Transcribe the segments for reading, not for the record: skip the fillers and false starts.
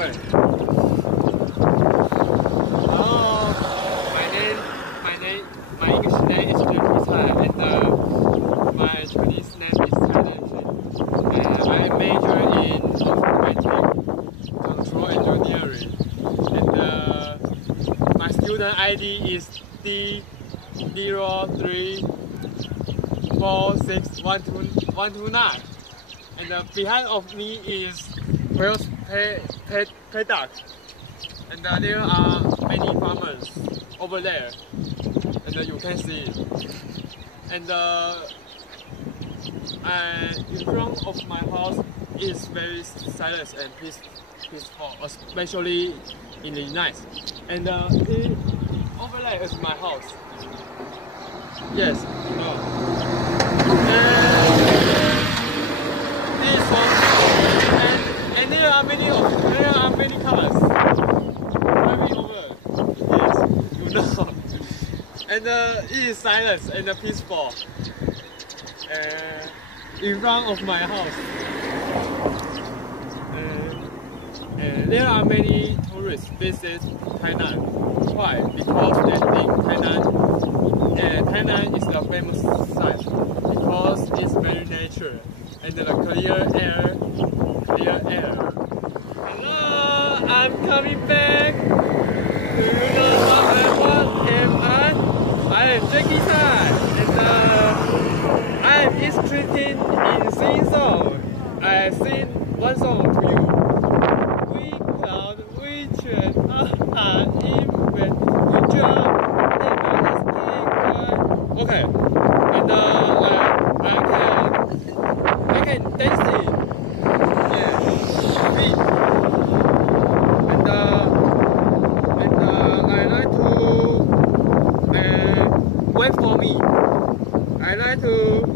Okay. Oh, my English name is Jackie Tsai, and my Chinese name is Tsai Lenxin. And I major in automatic control engineering, and my student ID is D03461229, and behind of me is Wells Paddock, and there are many farmers over there, and you can see. And in front of my house is very silent and peaceful, especially in the night. And over there is my house. Yes, no. This one, and there are many cars driving over. Yes, you know. And it is silent and peaceful. In front of my house. There are many tourists visit Tainan. Why? Because they think Tainan is a famous site because it's very nature and the clear air. Hello, I'm coming back. Do you know what am I? I am Jackie Tsai, and I am interested in singing song. I sing one song to you. We cloud, we tread, in bed, we jump, okay, and I can dance it. Yeah, beat. And I like to wait for me. I like to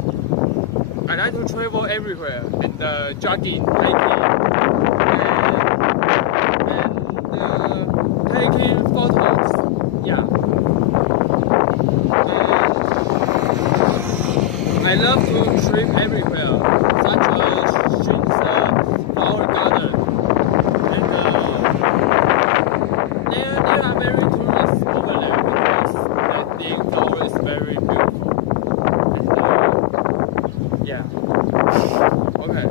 travel everywhere and jogging, hiking, and taking photos. Yeah. I love to trip everywhere, such as flower garden, and there are many tourists over there because I think flower is very beautiful. And yeah, okay.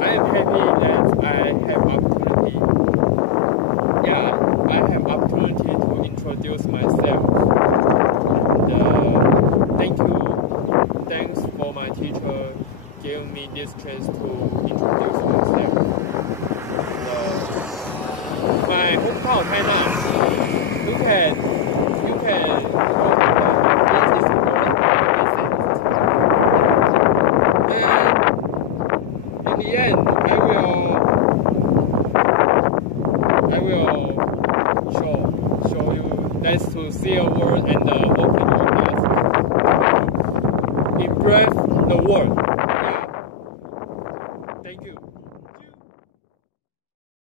I am happy that I have opportunity. Yeah, I have opportunity to introduce myself. Thanks for my teacher giving me this chance to introduce myself. My hometown, Tainan. You can go there. This is and in the end, I will show you that's to see a world and open your heart. Embrace the world.